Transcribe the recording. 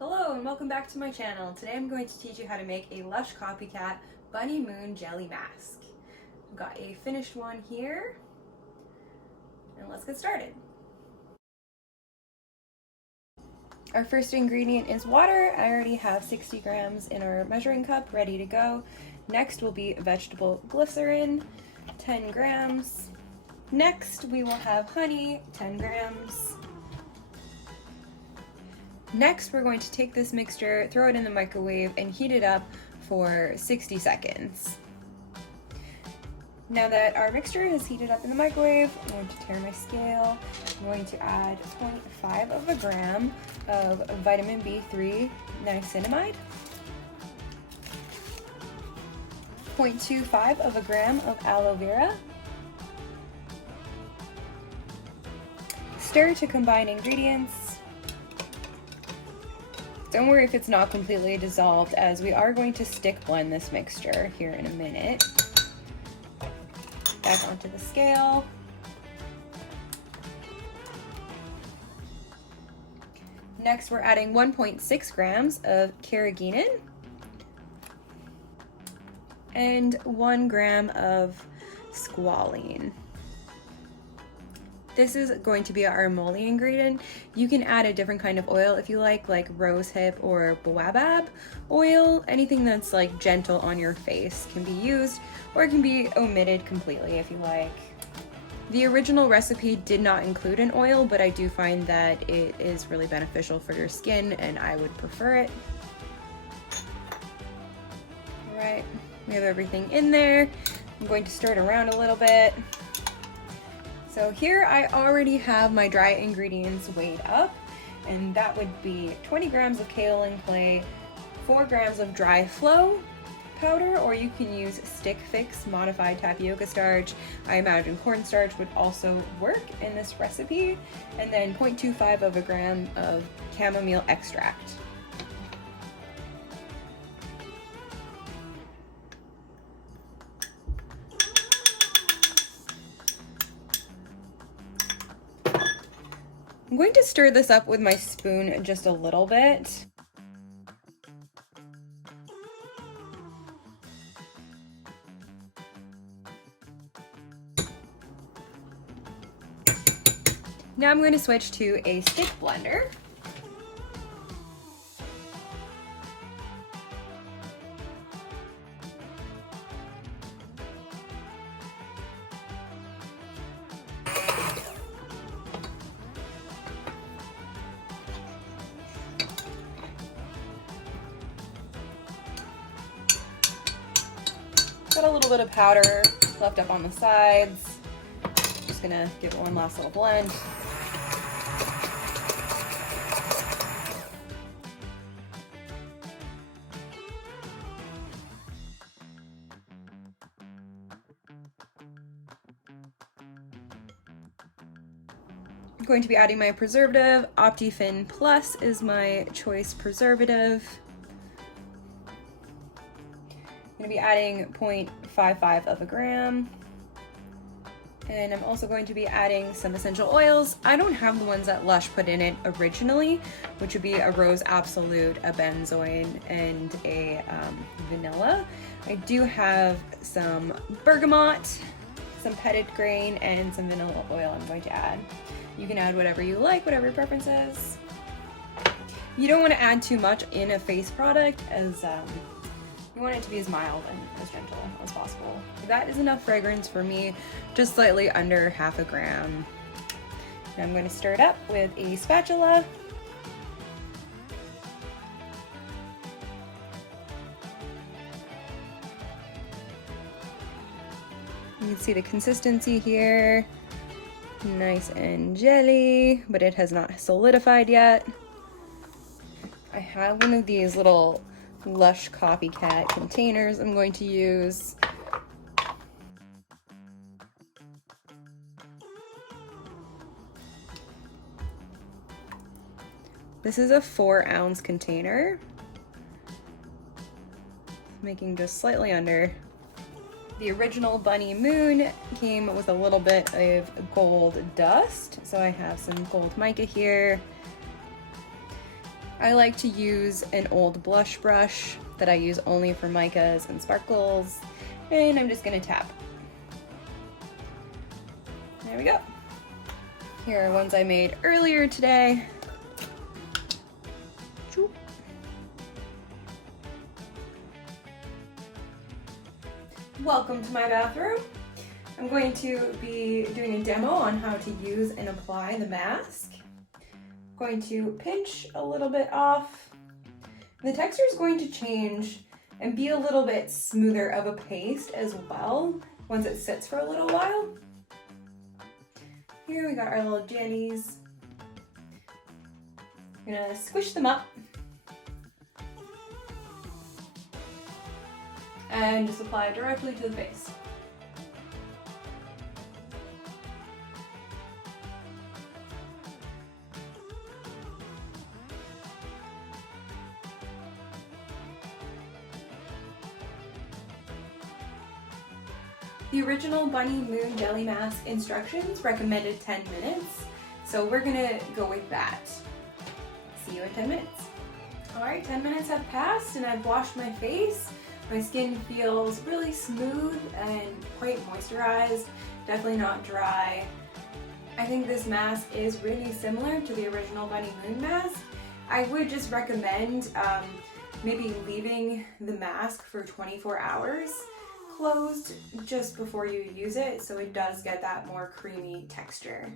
Hello and welcome back to my channel. Today I'm going to teach you how to make a Lush copycat Bunny Moon jelly mask. I've got a finished one here and let's get started. Our first ingredient is water. I already have 60 grams in our measuring cup ready to go. Next will be vegetable glycerin, 10 grams. Next we will have honey, 10 grams. Next, we're going to take this mixture, throw it in the microwave, and heat it up for 60 seconds. Now that our mixture has heated up in the microwave, I'm going to tare my scale. I'm going to add 0.5 of a gram of vitamin B3 niacinamide, 0.25 of a gram of aloe vera. Stir to combine ingredients. Don't worry if it's not completely dissolved, as we are going to stick blend this mixture here in a minute. Back onto the scale. Next, we're adding 1.6 grams of Carrageenan and 1 gram of Squalene. This is going to be our emollient ingredient. You can add a different kind of oil if you like rosehip or baobab oil. Anything that's like gentle on your face can be used, or it can be omitted completely if you like. The original recipe did not include an oil, but I do find that it is really beneficial for your skin and I would prefer it. All right, we have everything in there. I'm going to stir it around a little bit. So here I already have my dry ingredients weighed up, and that would be 20 grams of Kaolin Clay, 4 grams of Dry-Flo powder, or you can use Stick Fix modified tapioca starch. I imagine cornstarch would also work in this recipe, and then 0.25 of a gram of chamomile extract. I'm going to stir this up with my spoon just a little bit. Now I'm going to switch to a stick blender. Got a little bit of powder left up on the sides. Just gonna give it one last little blend. I'm going to be adding my preservative. Optiphen Plus is my choice preservative. I'm going to be adding 0.55 of a gram. And I'm also going to be adding some essential oils. I don't have the ones that Lush put in it originally, which would be a rose absolute, a benzoin, and a vanilla. I do have some bergamot, some petite grain, and some vanilla oil I'm going to add. You can add whatever you like, whatever your preference is. You don't want to add too much in a face product, as you want it to be as mild and as gentle as possible. That is enough fragrance for me, just slightly under half a gram. Now I'm going to stir it up with a spatula. You can see the consistency here. Nice and jelly, but it has not solidified yet. I have one of these little Lush copycat containers I'm going to use. This is a 4-ounce container, making just slightly under. The original Bunny Moon came with a little bit of gold dust, so I have some gold mica here. I like to use an old blush brush that I use only for micas and sparkles, and I'm just gonna tap. There we go. Here are ones I made earlier today. Welcome to my bathroom. I'm going to be doing a demo on how to use and apply the mask. I'm going to pinch a little bit off. The texture is going to change and be a little bit smoother of a paste as well once it sits for a little while. Here we got our little jennies. I'm gonna squish them up and just apply it directly to the face. The original Bunny Moon Jelly Mask instructions recommended 10 minutes, so we're gonna go with that. See you in 10 minutes. All right, 10 minutes have passed and I've washed my face. My skin feels really smooth and quite moisturized, definitely not dry. I think this mask is really similar to the original Bunny Moon mask. I would just recommend maybe leaving the mask for 24 hours closed just before you use it so it does get that more creamy texture.